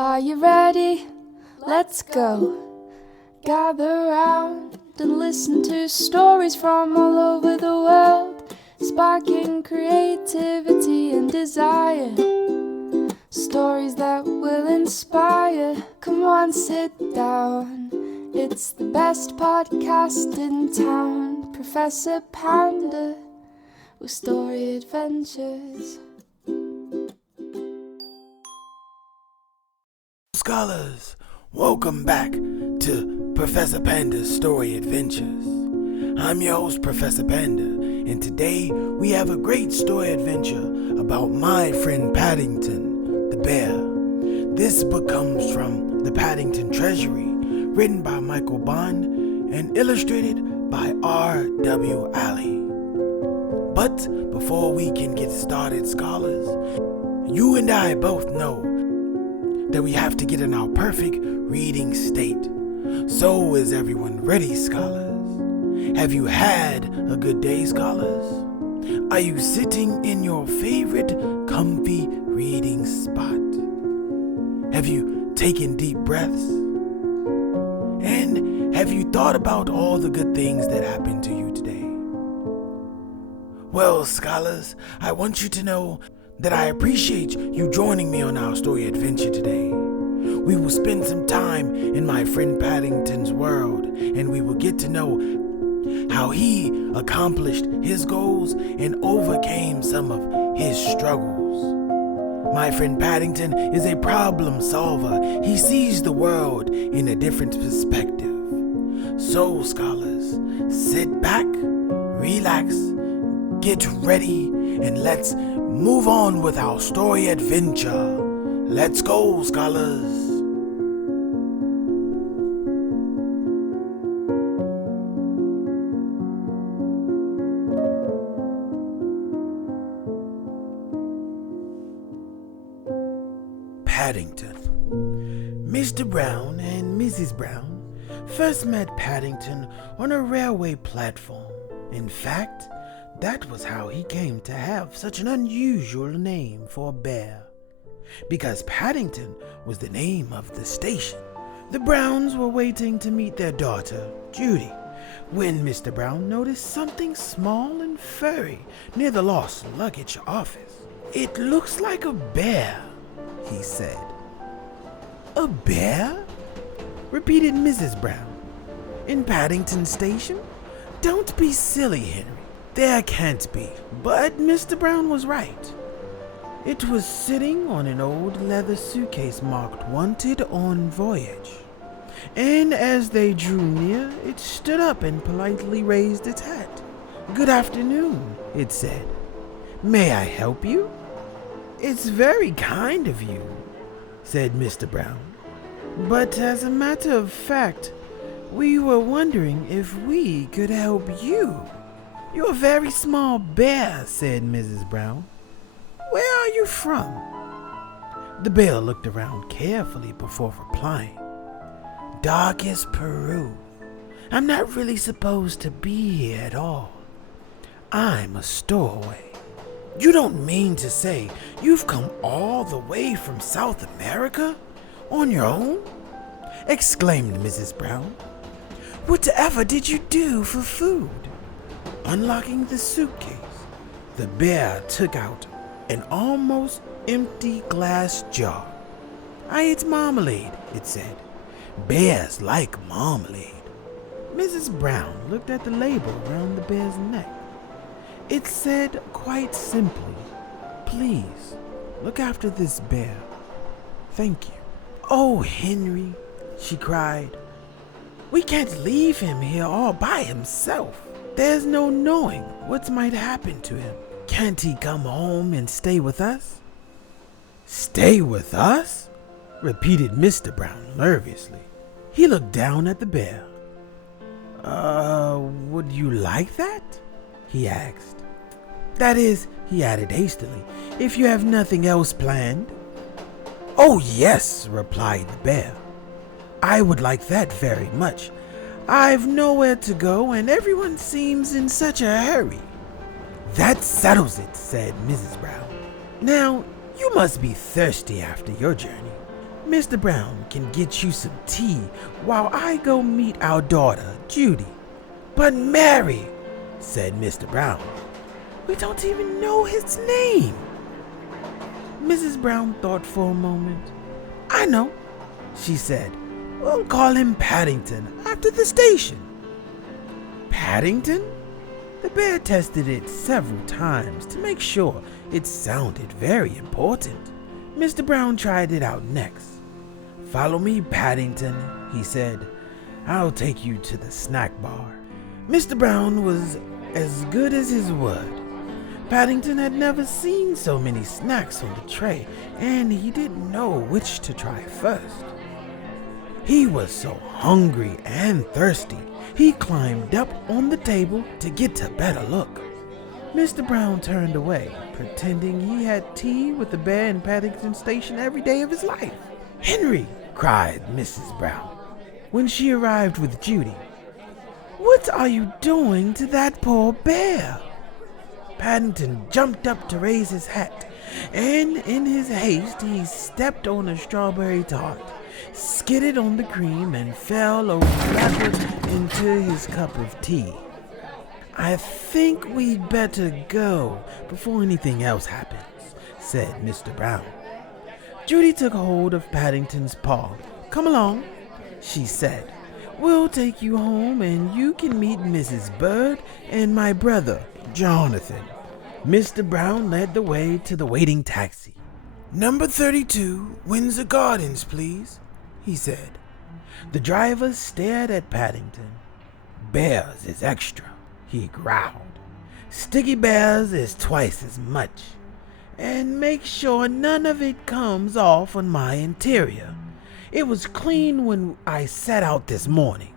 Are you ready? Let's go. Gather round and listen to stories from all over the world, sparking creativity and desire. Stories that will inspire. Come on, sit down. It's the best podcast in town. Professor Panda with story adventures. Scholars, welcome back to Professor Panda's Story Adventures. I'm your host, Professor Panda, and today we have a great story adventure about my friend Paddington the Bear. This book comes from the Paddington Treasury, written by Michael Bond and illustrated by R.W. Alley. But before we can get started, scholars, you and I both know that we have to get in our perfect reading state. So is everyone ready, scholars? Have you had a good day, scholars? Are you sitting in your favorite comfy reading spot? Have you taken deep breaths? And have you thought about all the good things that happened to you today? Well, scholars, I want you to know that I appreciate you joining me on our story adventure today. We will spend some time in my friend Paddington's world, and we will get to know how he accomplished his goals and overcame some of his struggles. My friend Paddington is a problem solver. He sees the world in a different perspective. So, scholars, sit back, relax, get ready, and let's move on with our story adventure. Let's go, scholars. Paddington. Mr. Brown and Mrs. Brown first met Paddington on a railway platform. In fact, that was how he came to have such an unusual name for a bear, because Paddington was the name of the station. The Browns were waiting to meet their daughter, Judy, when Mr. Brown noticed something small and furry near the lost luggage office. "It looks like a bear," he said. "A bear?" repeated Mrs. Brown. "In Paddington Station? Don't be silly, Henry. There can't be." But Mr. Brown was right. It was sitting on an old leather suitcase marked "Wanted on Voyage." And as they drew near, it stood up and politely raised its hat. "Good afternoon," it said. "May I help you?" "It's very kind of you," said Mr. Brown. "But as a matter of fact, we were wondering if we could help you." "You're a very small bear," said Mrs. Brown. "Where are you from?" The bear looked around carefully before replying. "Darkest Peru. I'm not really supposed to be here at all. I'm a stowaway." "You don't mean to say you've come all the way from South America on your own?" exclaimed Mrs. Brown. "Whatever did you do for food?" Unlocking the suitcase, the bear took out an almost empty glass jar. "I ate marmalade," it said. "Bears like marmalade." Mrs. Brown looked at the label around the bear's neck. It said quite simply, "Please, look after this bear. Thank you." "Oh, Henry," she cried. "We can't leave him here all by himself. There's no knowing what might happen to him. Can't he come home and stay with us?" "Stay with us?" repeated Mr. Brown nervously. He looked down at the bear. Would you like that?" he asked. "That is," he added hastily, "if you have nothing else planned." "Oh, yes," replied the bear. "I would like that very much. I've nowhere to go and everyone seems in such a hurry." "That settles it," said Mrs. Brown. "Now, you must be thirsty after your journey. Mr. Brown can get you some tea while I go meet our daughter, Judy. But Mary, said Mr. Brown, we don't even know his name. Mrs. Brown thought for a moment. I know, she said. We'll call him Paddington after the station. Paddington? The bear tested it several times to make sure it sounded very important. Mr. Brown tried it out next. Follow me, Paddington, he said. I'll take you to the snack bar. Mr. Brown was as good as his word. Paddington had never seen so many snacks on the tray, and he didn't know which to try first. He was so hungry and thirsty, he climbed up on the table to get a better look. Mr. Brown turned away, pretending he had tea with the bear in Paddington Station every day of his life. Henry, cried Mrs. Brown, when she arrived with Judy. What are you doing to that poor bear? Paddington jumped up to raise his hat, and in his haste he stepped on a strawberry tart, skidded on the cream, and fell over backwards into his cup of tea. I think we'd better go before anything else happens, said Mr. Brown. Judy took hold of Paddington's paw. Come along, she said. We'll take you home and you can meet Mrs. Bird and my brother, Jonathan. Mr. Brown led the way to the waiting taxi. Number 32, Windsor Gardens, please, he said. The driver stared at Paddington. Bears is extra, he growled. Sticky bears is twice as much. And make sure none of it comes off on my interior. It was clean when I set out this morning.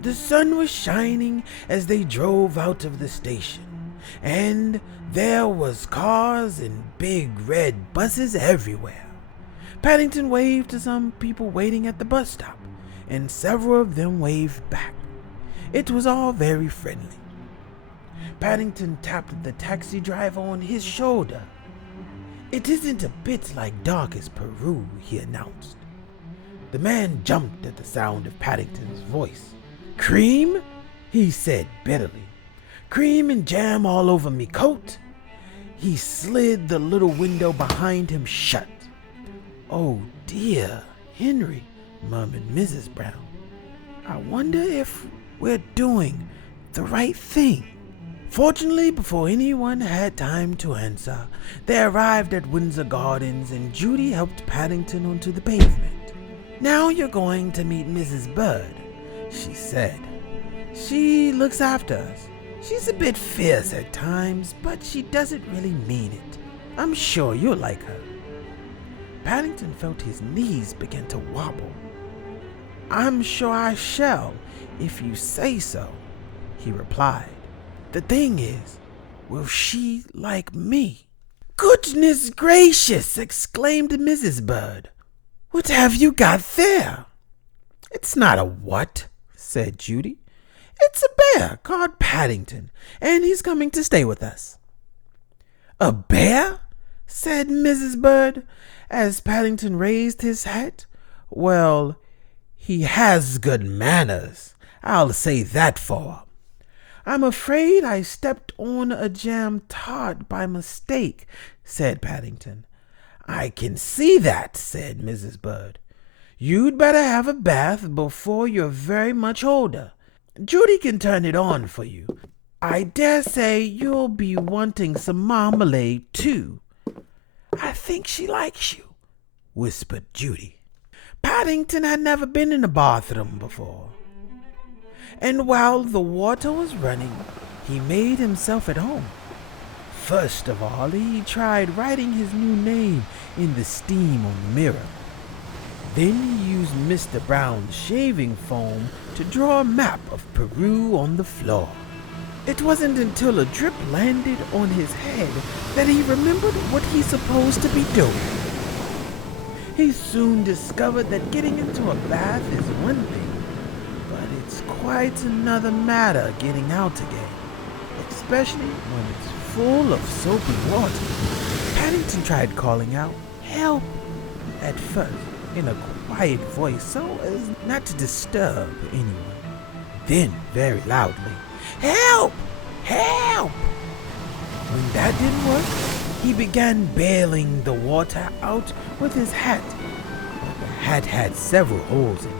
The sun was shining as they drove out of the station, and there was cars and big red buses everywhere. Paddington waved to some people waiting at the bus stop, and several of them waved back. It was all very friendly. Paddington tapped the taxi driver on his shoulder. It isn't a bit like dark as Peru, he announced. The man jumped at the sound of Paddington's voice. Cream? He said bitterly. Cream and jam all over me coat? He slid the little window behind him shut. Oh dear, Henry, murmured Mrs. Brown. I wonder if we're doing the right thing. Fortunately, before anyone had time to answer, they arrived at Windsor Gardens and Judy helped Paddington onto the pavement. Now you're going to meet Mrs. Bird, she said. She looks after us. She's a bit fierce at times, but she doesn't really mean it. I'm sure you'll like her. Paddington felt his knees begin to wobble. I'm sure I shall, if you say so, he replied. The thing is, will she like me? Goodness gracious, exclaimed Mrs. Bird. What have you got there? It's not a what, said Judy. It's a bear called Paddington, and he's coming to stay with us. A bear? Said Mrs. Bird, as Paddington raised his hat. Well, he has good manners, I'll say that for. I'm afraid I stepped on a jam tart by mistake, said Paddington. I can see that, said Mrs. Bird. You'd better have a bath before you're very much older. Judy can turn it on for you. I dare say you'll be wanting some marmalade, too. I think she likes you, whispered Judy. Paddington had never been in a bathroom before, and while the water was running, he made himself at home. First of all, he tried writing his new name in the steam on the mirror. Then he used Mr. Brown's shaving foam to draw a map of Peru on the floor. It wasn't until a drip landed on his head that he remembered what he's supposed to be doing. He soon discovered that getting into a bath is one thing, but it's quite another matter getting out again, especially when it's full of soapy water. Paddington tried calling out, "Help!" at first, in a quiet voice so as not to disturb anyone. Then, very loudly, "Help! Help!" When that didn't work, he began bailing the water out with his hat. The hat had several holes in it,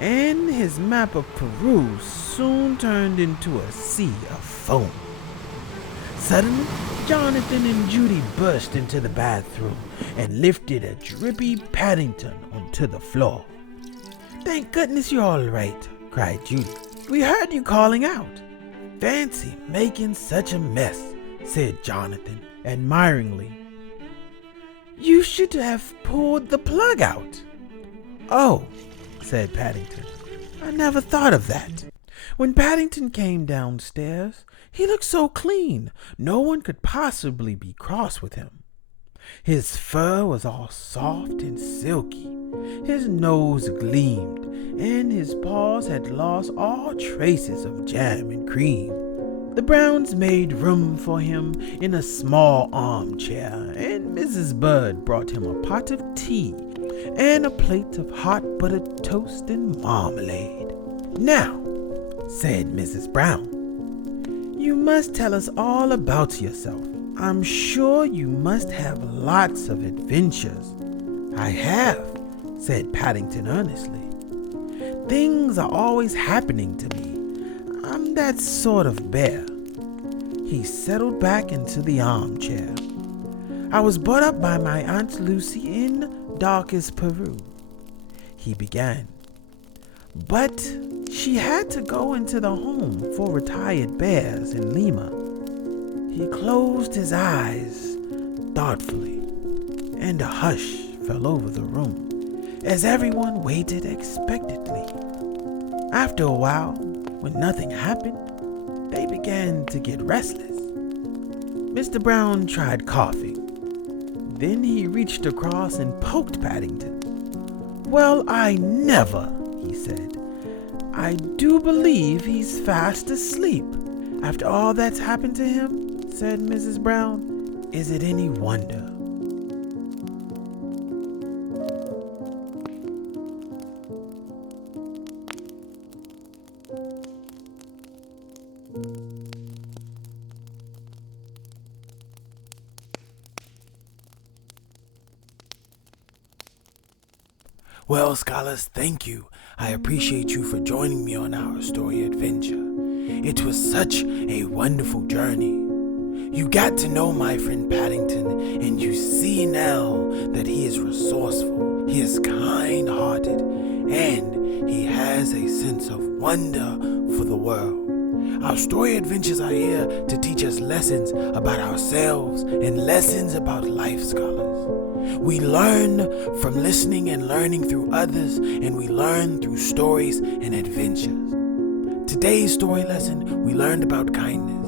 and his map of Peru soon turned into a sea of foam. Suddenly, Jonathan and Judy burst into the bathroom and lifted a drippy Paddington onto the floor. "Thank goodness you're all right," cried Judy. "We heard you calling out." "Fancy making such a mess," said Jonathan admiringly. "You should have pulled the plug out." "Oh," said Paddington, "I never thought of that." When Paddington came downstairs, he looked so clean, no one could possibly be cross with him. His fur was all soft and silky, his nose gleamed, and his paws had lost all traces of jam and cream. The Browns made room for him in a small armchair, and Mrs. Bird brought him a pot of tea and a plate of hot buttered toast and marmalade. "Now," said Mrs. Brown, "you must tell us all about yourself. I'm sure you must have lots of adventures." "I have," said Paddington earnestly. "Things are always happening to me. I'm that sort of bear." He settled back into the armchair. "I was brought up by my Aunt Lucy in darkest Peru," he began. "But she had to go into the home for retired bears in Lima." He closed his eyes thoughtfully, and a hush fell over the room as everyone waited expectantly. After a while, when nothing happened, they began to get restless. Mr. Brown tried coughing. Then he reached across and poked Paddington. "Well, I never," he said. "I do believe he's fast asleep. After all that's happened to him," said Mrs. Brown. "Is it any wonder?" Well, scholars, thank you. I appreciate you for joining me on our story adventure. It was such a wonderful journey. You got to know my friend Paddington, and you see now that he is resourceful, he is kind-hearted, and he has a sense of wonder for the world. Our story adventures are here to teach us lessons about ourselves and lessons about life, scholars. We learn from listening and learning through others, and we learn through stories and adventures. Today's story lesson, we learned about kindness.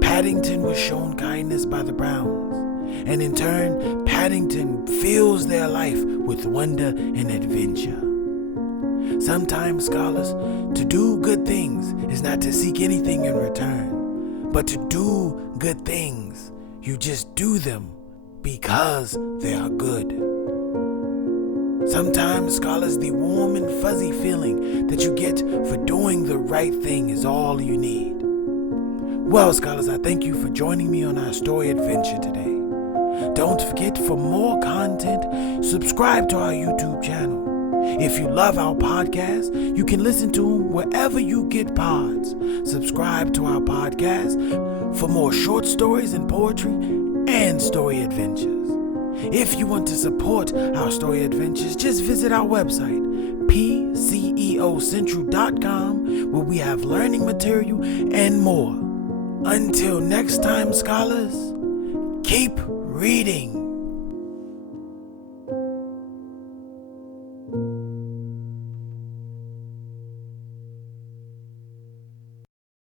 Paddington was shown kindness by the Browns, and in turn, Paddington fills their life with wonder and adventure. Sometimes, scholars, to do good things is not to seek anything in return, but to do good things, you just do them because they are good. Sometimes, scholars, the warm and fuzzy feeling that you get for doing the right thing is all you need. Well, scholars, I thank you for joining me on our story adventure today. Don't forget, for more content, subscribe to our YouTube channel. If you love our podcast, you can listen to them wherever you get pods. Subscribe to our podcast for more short stories and poetry and story adventures. If you want to support our story adventures, just visit our website, pceocentral.com, where we have learning material and more. Until next time, scholars, keep reading.